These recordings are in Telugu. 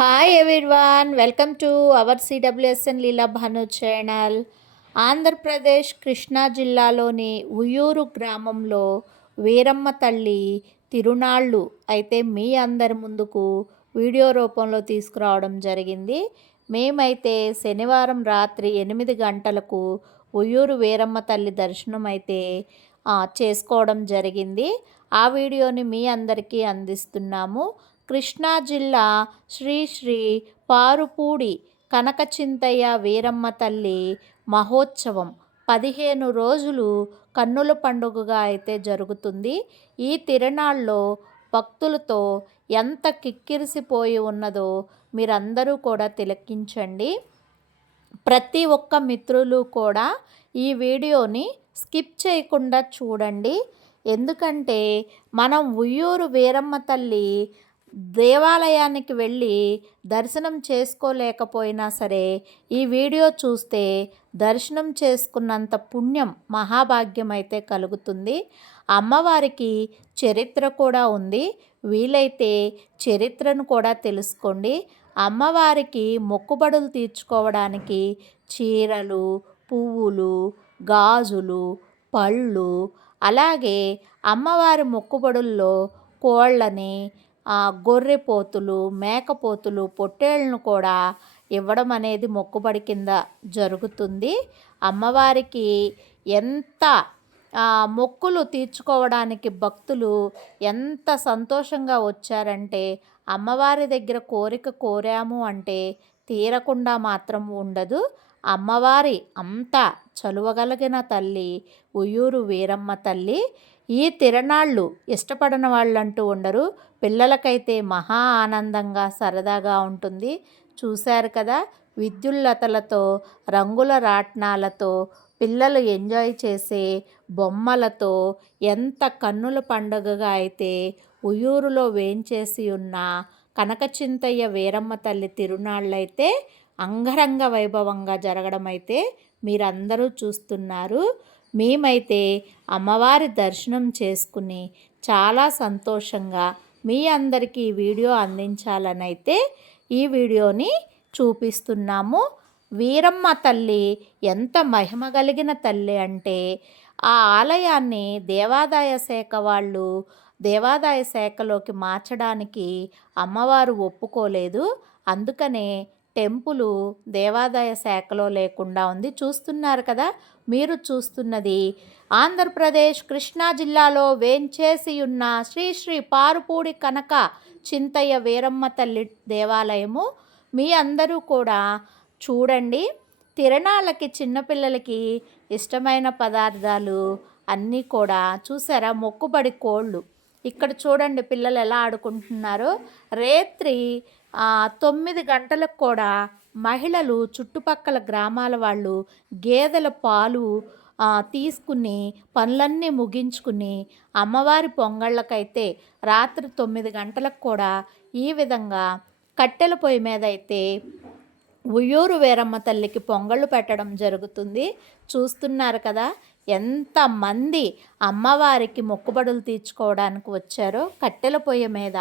Hi everyone, welcome to our CWSN Leela Bhanu channel. Andhra Pradesh Krishna జిల్లాలోని ఉయ్యూరు గ్రామంలో వీరమ్మ తల్లి తిరునాళ్ళు అయితే మీ అందరి ముందుకు వీడియో రూపంలో తీసుకురావడం జరిగింది. మేమైతే శనివారం రాత్రి 8 గంటలకు ఉయ్యూరు వీరమ్మ తల్లి దర్శనం అయితే చేసుకోవడం జరిగింది. ఆ వీడియోని మీ అందరికీ అందిస్తున్నాము. కృష్ణా జిల్లా శ్రీ శ్రీ పారుపూడి కనకచింతయ్య వీరమ్మ తల్లి మహోత్సవం 15 రోజులు కన్నుల పండుగగా అయితే జరుగుతుంది. ఈ తిరునాళ్ళలో భక్తులతో ఎంత కిక్కిరిసిపోయి ఉన్నదో మీరందరూ కూడా తిలకించండి. ప్రతి ఒక్క మిత్రులు కూడా ఈ వీడియోని స్కిప్ చేయకుండా చూడండి. ఎందుకంటే మనం ఉయ్యూరు వీరమ్మ తల్లి దేవాలయానికి వెళ్ళి దర్శనం చేసుకోలేకపోయినా సరే ఈ వీడియో చూస్తే దర్శనం చేసుకున్నంత పుణ్యం మహాభాగ్యం అయితే కలుగుతుంది. అమ్మవారికి చరిత్ర కూడా ఉంది. వీలైతే చరిత్రను కూడా తెలుసుకోండి. అమ్మవారికి మొక్కుబడులు తీర్చుకోవడానికి చీరలు, పువ్వులు, గాజులు, పళ్ళు, అలాగే అమ్మవారి మొక్కుబడుల్లో కోళ్ళని, గొర్రెపోతులు, మేకపోతులు, పొట్టేళ్ళను కూడా ఇవ్వడం అనేది మొక్కుబడి కింద జరుగుతుంది. అమ్మవారికి ఎంత మొక్కులు తీర్చుకోవడానికి భక్తులు ఎంత సంతోషంగా వచ్చారంటే, అమ్మవారి దగ్గర కోరిక కోరాము అంటే తీరకుండా మాత్రం ఉండదు. అమ్మవారి అంత చలువగలిగిన తల్లి ఉయ్యూరు వీరమ్మ తల్లి. ఈ తిరునాళ్ళు ఇష్టపడని వాళ్ళంటూ ఉండరు. పిల్లలకైతే మహా ఆనందంగా సరదాగా ఉంటుంది. చూశారు కదా, విద్యుల్లతలతో, రంగుల రాట్నాలతో, పిల్లలు ఎంజాయ్ చేసే బొమ్మలతో ఎంత కన్నుల పండుగగా అయితే ఉయ్యూరులో వేంచేసి ఉన్న కనకచింతయ్య వీరమ్మ తల్లి తిరునాళ్ళైతే అంగరంగ వైభవంగా జరగడం అయితే మీరందరూ చూస్తున్నారు. మేమైతే అమ్మవారి దర్శనం చేసుకుని చాలా సంతోషంగా మీ అందరికీ ఈ వీడియో అందించాలని అయితే ఈ వీడియోని చూపిస్తున్నాము. వీరమ్మ తల్లి ఎంత మహిమ కలిగిన తల్లి అంటే, ఆ ఆలయాన్ని దేవాదాయ శాఖ వాళ్ళు దేవాదాయ శాఖలోకి మార్చడానికి అమ్మవారు ఒప్పుకోలేదు. అందుకనే టెంపులు దేవాదాయ శాఖలో లేకుండా ఉంది. చూస్తున్నారు కదా, మీరు చూస్తున్నది ఆంధ్రప్రదేశ్ కృష్ణా జిల్లాలో వేంచేసి ఉన్న శ్రీ శ్రీ పారుపూడి కనక చింతయ్య వీరమ్మ తల్లి దేవాలయము. మీ అందరూ కూడా చూడండి. తిరణాలకి చిన్నపిల్లలకి ఇష్టమైన పదార్థాలు అన్నీ కూడా చూసారా, మొక్కుబడి కోళ్ళు. ఇక్కడ చూడండి పిల్లలు ఎలా ఆడుకుంటున్నారో. రాత్రి 9 గంటలకు కూడా మహిళలు చుట్టుపక్కల గ్రామాల వాళ్ళు గేదెల పాలు తీసుకుని పనులన్నీ ముగించుకుని అమ్మవారి పొంగళ్ళకైతే రాత్రి 9 గంటలకు కూడా ఈ విధంగా కట్టెల పొయ్యి మీద అయితే ఉయ్యూరు వీరమ్మ తల్లికి పొంగళ్ళు పెట్టడం జరుగుతుంది. చూస్తున్నారు కదా, ఎంతమంది అమ్మవారికి మొక్కుబడులు తీర్చుకోవడానికి వచ్చారో. కట్టెల పొయ్యి మీద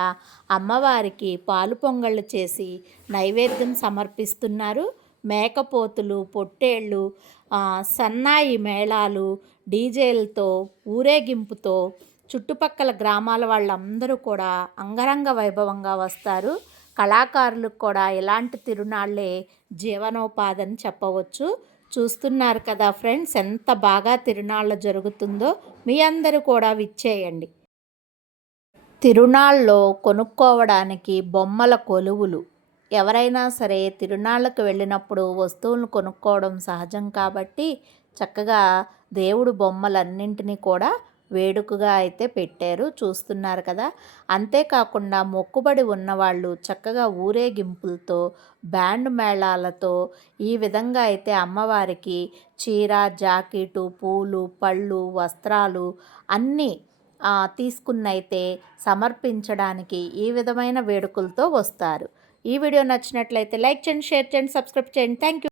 అమ్మవారికి పాలు పొంగళ్ళు చేసి నైవేద్యం సమర్పిస్తున్నారు. మేకపోతులు, పొట్టేళ్ళు, సన్నాయి మేళాలు, డీజేలతో, ఊరేగింపుతో చుట్టుపక్కల గ్రామాల వాళ్ళందరూ కూడా అంగరంగ వైభవంగా వస్తారు. కళాకారులకు కూడా ఇలాంటి తిరునాళ్ళే జీవనోపాధి అని చెప్పవచ్చు. చూస్తున్నారు కదా ఫ్రెండ్స్, ఎంత బాగా తిరునాళ్ళ జరుగుతుందో. మీ అందరూ కూడా విచ్చేయండి. తిరునాళ్ళలో కొనుక్కోవడానికి బొమ్మల కొలువులు. ఎవరైనా సరే తిరునాళ్ళకు వెళ్ళినప్పుడు వస్తువులను కొనుక్కోవడం సహజం కాబట్టి చక్కగా దేవుడు బొమ్మలన్నింటినీ కూడా వేడుకగా అయితే పెట్టారు. చూస్తున్నారు కదా. అంతేకాకుండా మొక్కుబడి ఉన్నవాళ్ళు చక్కగా ఊరేగింపులతో, బ్యాండ్ మేళాలతో ఈ విధంగా అయితే అమ్మవారికి చీర, జాకెటు, పూలు, పళ్ళు, వస్త్రాలు అన్నీ తీసుకున్నైతే సమర్పించడానికి ఈ విధమైన వేడుకలతో వస్తారు. ఈ వీడియో నచ్చినట్లయితే లైక్ చేయండి, షేర్ చేయండి, సబ్స్క్రైబ్ చేయండి. Thank you.